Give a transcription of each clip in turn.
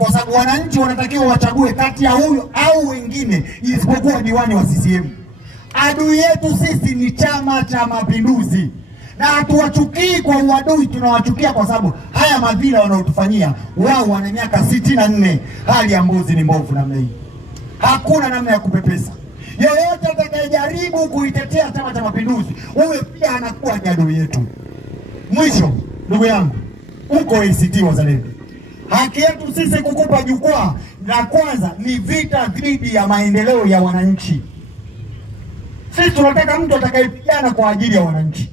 kwa sababu wananchi wanatakiwa wachague kati ya huyo au wengine isipokuwa diwani wa CCM. Adui yetu sisi ni Chama cha Mapinduzi, na hatuwachukii kwa uadui, tunawachukia kwa sababu haya madhila wanaotufanyia. Wao wana miaka 64, hali ya Mbozi ni mbovu namna hii. Hakuna namna ya kupepesa. Yeyote atakayejaribu kuitetea Chama cha Mapinduzi, huyo pia anakuwa ni adui yetu. Mwisho, ndugu yangu, uko ACT Wazalendo, haki yetu sisi kukupa jukwaa la kwanza ni vita dhidi ya maendeleo ya wananchi. Sisi tunataka mtu atakayepigana kwa ajili ya wananchi.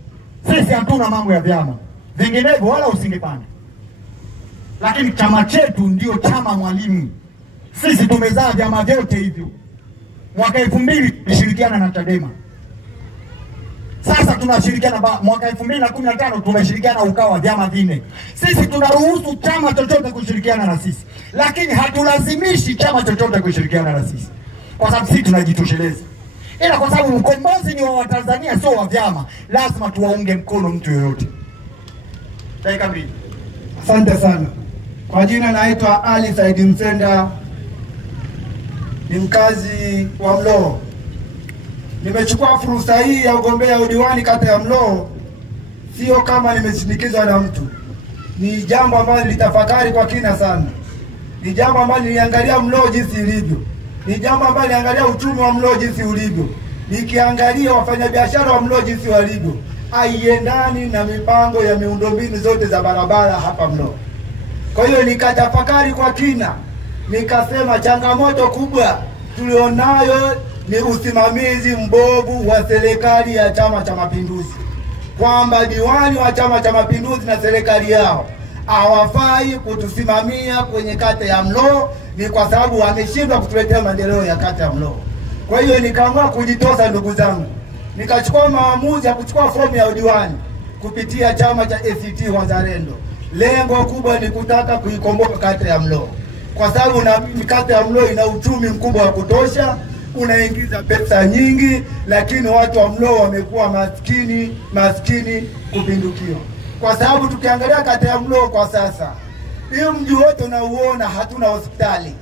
Sisi hatuna mambo ya vyama, vinginevyo wala usingepanda. Lakini chama chetu ndio chama Mwalimu. Sisi tumezaa vyama vyote hivyo. Mwaka 2000 tulishirikiana na Chadema. Sasa tunashirikiana mwaka 2015 tumeshirikiana UKAWA, vyama 4. Sisi tunaruhusu chama chochote kushirikiana na sisi, lakini hatulazimishi chama chochote kushirikiana na sisi, kwa sababu sisi tunajitosheleza. Ila kwa sababu ukombozi ni wa Watanzania, sio wa vyama, lazima tuwaunge mkono mtu yoyote. Dakika mbili. Asante sana. Kwa jina naitwa Ali Said Msenda, ni mkazi wa Mlowo. Nimechukua fursa hii ya ugombea udiwani kata ya Mlowo, sio kama nimeshindikizwa na mtu. Ni jambo ambalo nilitafakari kwa kina sana. Ni jambo ambalo niliangalia Mlowo jinsi ilivyo. Ni jambo ambalo niliangalia uchumi wa Mlowo jinsi ulivyo. Nikiangalia wafanyabiashara wa Mlowo jinsi walivyo. Haiendani na mipango ya miundombinu zote za barabara hapa Mlowo. Kwa hiyo nikatafakari kwa kina. Nikasema changamoto kubwa tulionayo ni usimamizi mbovu wa serikali ya Chama cha Mapinduzi. Kwamba diwani wa Chama cha Mapinduzi na serikali yao hawafai kutusimamia kwenye kata ya Mlowo, ni kwa sababu wameshindwa kutuletea maendeleo ya kata ya Mlowo. Kwa hiyo nikaamua kujitosa ndugu zangu. Nikachukua maamuzi ya kuchukua fomu ya udiwani kupitia chama cha ACT Wazalendo. Lengo kubwa ni kutaka kuikomboa kata ya Mlowo. Kwa sababu na kata ya Mlowo ina uchumi mkubwa wa kutosha, unaingiza pesa nyingi, lakini watu wa Mlowo wamekuwa maskini kupindukia. Kwa sababu tukiangalia kata ya Mlowo kwa sasa, hiyo mji wote unauona hatuna hospitali.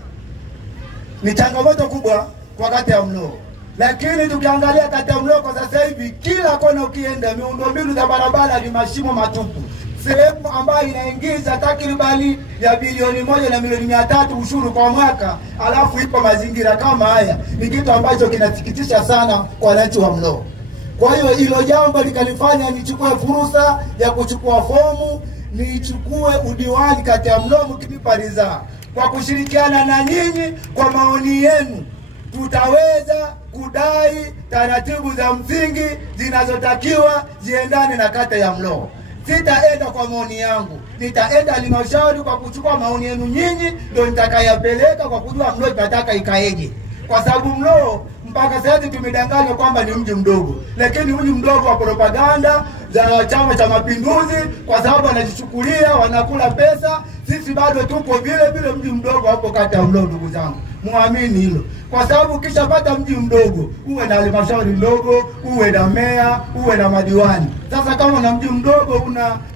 Ni changamoto kubwa kwa kata ya Mlowo. Lakini tukiangalia kata ya Mlowo kwa sasa hivi, kila kona ukienda miundombinu za barabara ni mashimo matupu. Sehemu ambayo inaingiza takribani ya bilioni 1 na milioni 300 ushuru kwa mwaka, alafu ipo mazingira kama haya, ni kitu ambacho kinasikitisha sana kwa wananchi wa Mlowo. Kwa hiyo hilo jambo likanifanya nichukue fursa ya kuchukua fomu, nichukue udiwani kata ya Mlowo mkinipa ridhaa. Kwa kushirikiana na nyinyi, kwa maoni yenu, tutaweza kudai taratibu za msingi zinazotakiwa ziendane na kata ya Mlowo. Sitaenda kwa maoni yangu, nitaenda halmashauri kwa kuchukua maoni yenu nyinyi, ndio nitakayapeleka kwa kujua Mlowo tunataka ikaeje. Kwa sababu Mlowo mpaka sasa tumedanganywa kwamba ni mji mdogo, lakini mji mdogo wa propaganda za Chama cha Mapinduzi, kwa sababu wanajichukulia wanakula pesa. Sisi bado tuko vile vile mji mdogo hapo kata ya Mlowo ndugu zangu. Muamini hilo. Kwa sababu kisha pata mji mdogo, uwe na halmashauri ndogo, uwe na meya, uwe na madiwani. Sasa kama na mji mdogo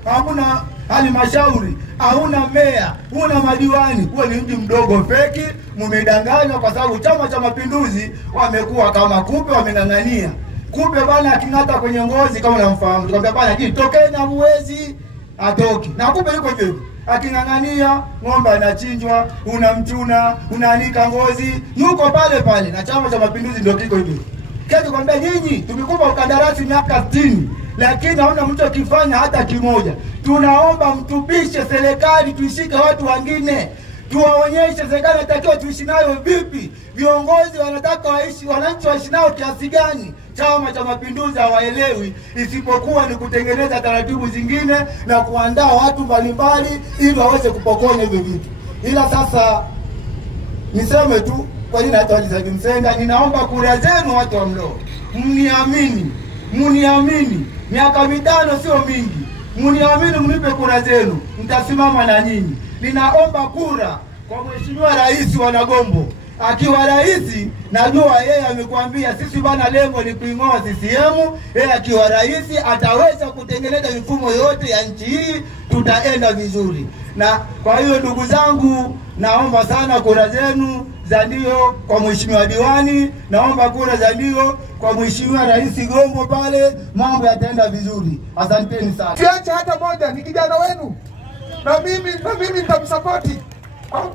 hamuna halmashauri, hauna meya, huna madiwani, huo ni mji mdogo feki. Mmedanganywa kwa sababu Chama cha Mapinduzi wamekuwa kama kupe, wameng'ang'ania. Kupe bana aking'ata kwenye ngozi kama unamfahamu, tukamwambia bana tokeni na uwezi atoki. Na kupe yuko hivyo. Aking'ang'ania ng'ombe anachinjwa, unamchuna, unaanika ngozi, yuko pale pale. Na Chama cha Mapinduzi ndio kiko hivyo. Kesho kwambia nyinyi tumekupa ukandarasi miaka 60, lakini hauna mtu akifanya hata kimoja. Tunaomba mtupishe serikali, tuishike watu wengine. Tuwaonyeshe serikali inatakiwa tuishi nayo vipi. Viongozi wanataka waishi, wananchi waishi nao kiasi gani. Chama cha Mapinduzi hawaelewi, isipokuwa ni kutengeneza taratibu zingine na kuandaa watu mbalimbali ili waweze kupokonya hivyo vitu. Ila sasa niseme tu kwa nini naitwa Ali Said Msenda, ninaomba kura zenu watu wa Mlowo. Mniamini. Miaka 5 sio mingi. Mniamini, mnipe kura zenu. Mtasimama na nyinyi. Ninaomba kura kwa Mheshimiwa Rais wa Nagombo akiwa rais, najua yeye amekwambia sisi bana lengo ni kuingoa CCM. Yeye akiwa rais ataweza kutengeneza mifumo yote ya nchi hii, tutaenda vizuri. Na kwa hiyo ndugu zangu, naomba sana kura zenu za ndio kwa mheshimiwa diwani, naomba kura za ndio kwa mheshimiwa rais Gombo, pale mambo yataenda vizuri. Asanteni sana. Siache hata moja, ni kijana wenu. Na mimi nitamsapoti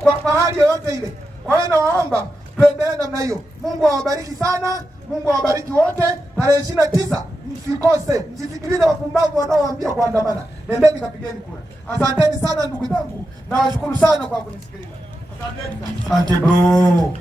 kwa mahali yoyote ile. Kwa hiyo nawaomba tuendelee namna hiyo. Mungu awabariki sana, Mungu awabariki wote. Tarehe 29 msikose, msisikilize wapumbavu wanaowaambia kuandamana. Nendeni kapigeni kura. Asanteni sana ndugu zangu, na washukuru sana kwa kunisikiliza. Asanteni sana. Asante bro.